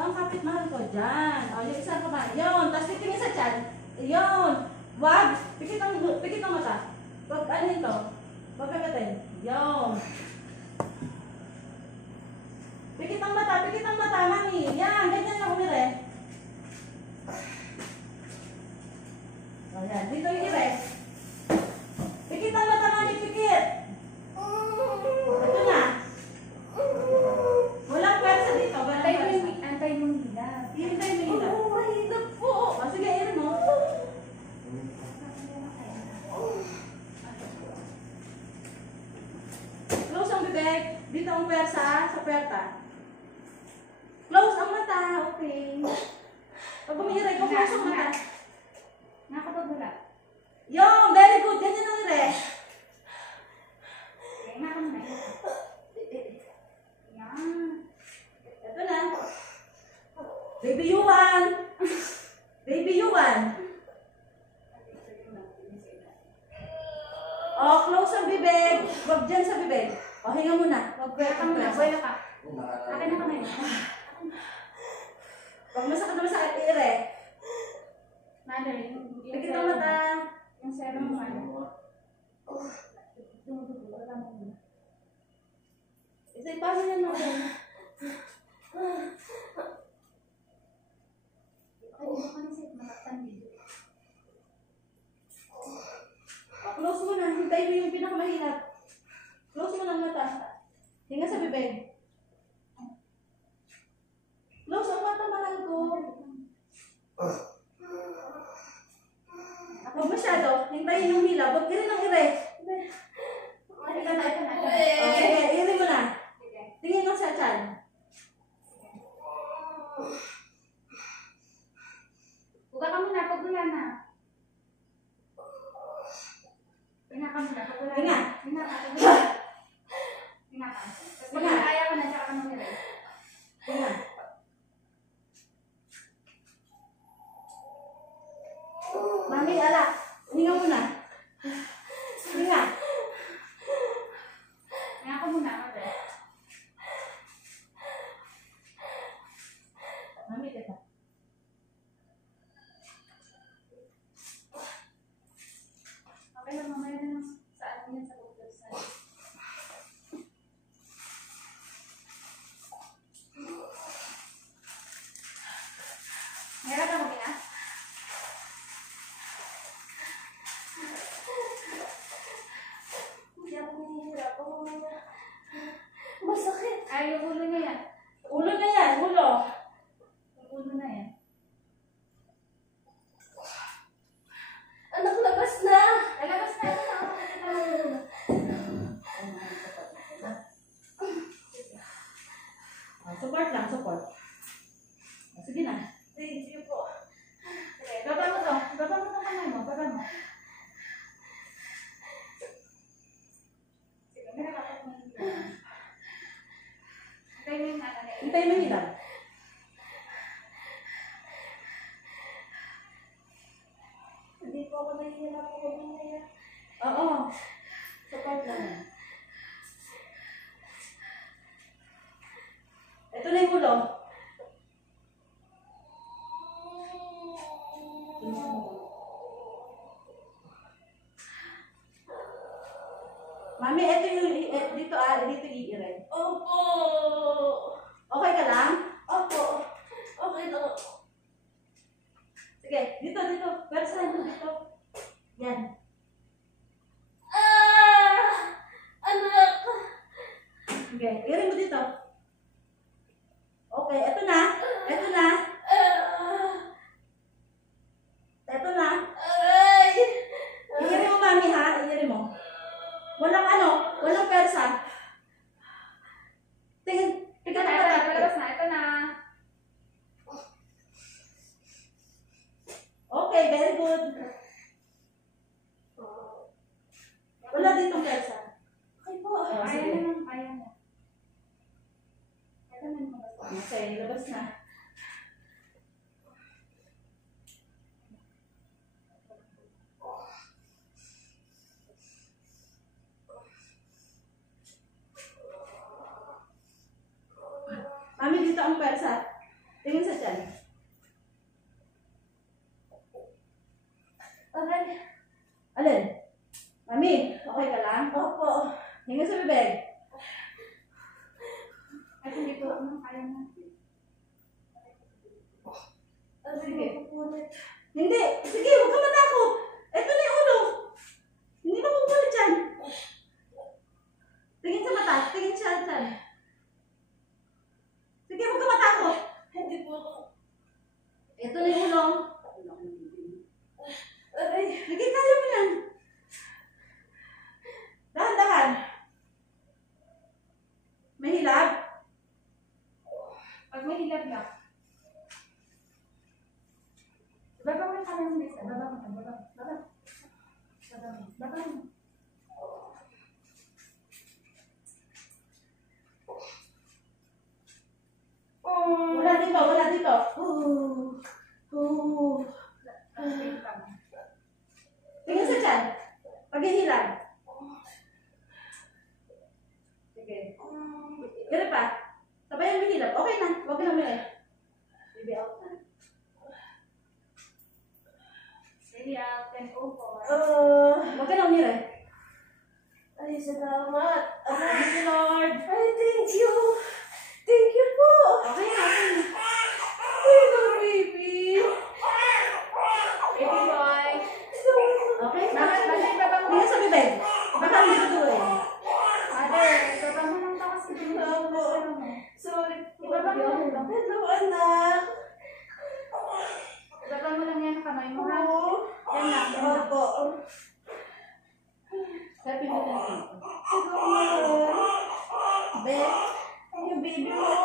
ang kapit mahal ko. Diyan. O, yung isang kamay. Yun. Tapos titingin sa tiyan. Yun. Wag. Pikit ang mata. Wag, ano ito? Wag kagatin. Yun. Pikit ang mata, mami. Yan, ganyan lang umire. O, yan. Dito yung ire. Pikit ang mata, mami. Pikit. Ito na. Walang pwersa dito. Walang pwersa. Antay mong hila. Hintay mo hila. Oh, mahirap po. O, sige, irin mo. Close ang bibig. Dito ang pwersa. Sa pwerta. Close ang mata. Okay. Pag bumihiray ko, close ang mata. Nakapagmula. Yung, very good. Ganyan ang ire. Okay, nakamuna. Yan. Ito na. Baby Yuan. Baby Yuan. O, close ang bibig. Huwag dyan sa bibig. O, hinga muna. Huwag Buwela ka muna. Buwela ka. Akin na kamay. Huwag masakit, ire. Mother, Pikit ang mata. yung serum mo, ano? Dumudugo. Wala mo muna. Isa, paano yan natin? Ano ka na siya? Nakatandi. Close mo na. Hintay mo yung pinakamahirap. Close mo ng mata. Hinga sa bibig. Close ang mata, mahal ko. Huwag masyado. Hintayin yung hila. Huwag rin ang ire. Ito na. Okay, ire mo na. Tingin mo sa tiyan. Huwag ka muna. Pag wala na. Hinga ka muna. Pag wala na. Hinga ka. Hinga ka. Tapos pag kaya ko na, tsaka ka muna rin. Hinga. Mami, ala. Hinga muna. Hinga. Hinga ka muna. Mother. Mami, teka. Okay lang, mamaya na lang sa atin yan sa doctor side. Meron ka muna? Hindi ako nahihirap. Masakit. Ay, yung ulo na yan. Ulo na yan, ulo. Yung ulo na yan. Anak, labas na. Lalabas na ito na. Support lang, support. Sige na. Thank you po. Sige, baba mo to. Baba mo to kamay mo. Baba mo. Sige, may nakapag mo. Hintay mo yung ano. Hintay mo hila. Hindi po ako nahihirap po. Oo. Support lang. Ito na yung ulo. Mami, ito yung dito i-iray. Opo! Okay ka lang? Opo! Okay na. Sige, dito. Pwersahan mo dito. Yan. Anak! Sige, iray mo dito. Okay, ito na. Ito na. Ito na. Aray! Iiray mo, mami, ha? Iiray mo. Walang persa. Tingin, Ito na, lalabas na. Ito na. Okay, very good. Wala ditong persa. Okay po. Oh, Kaya sige. naman, kaya na. Ito na naman. Okay, labas na. Mami, dito ang persa. Tingin sa tiyan. Aray. Alin? Mami, okay ka lang? Opo. Hinga sa bibig. At hindi po ako kaya na. Sige. Hindi. Sige, huwag ka matakot. Ito na yung ulo. Hindi ka pupulit dyan. Tingin sa mata. Tingin siya dyan. Sige, huwag ka matakot. Hindi po ako. Ito na yung ulo. Aray. Sige, kaya mo yan. Dahan-dahan. May hilab? Pag may hilab na. Baba mo yung kamay mo, Lisa. Baba mo. Baba. Baba. Baba mo. Baba mo. Wala dito, wala dito. Tingin sa tiyan. Paghihilab. Sige. Gano'n pa. Sabayan mo hilab. Okay na. Huwag ka na mo eh. Baby out na. Baby out. 10:04. Huwag ka na umira. Ay, salamat. Thank you, Lord. Ay, thank you. Thank you po. Okay na, okay na. Hello, baby. Baby boy. Okay na. Bakit baba mo? Tingin sa bibig. Baka hindi ko eh. Mother, baba mo lang daw kasi. Opo. Sorry. Ibaba mo lang daw. Hello, anak. Ibaba mo lang yan ang kamay mo, ha? Oo. Yan lang, yan lang. Opo. Happy mo na dito. Hello, Beth, yung baby mo.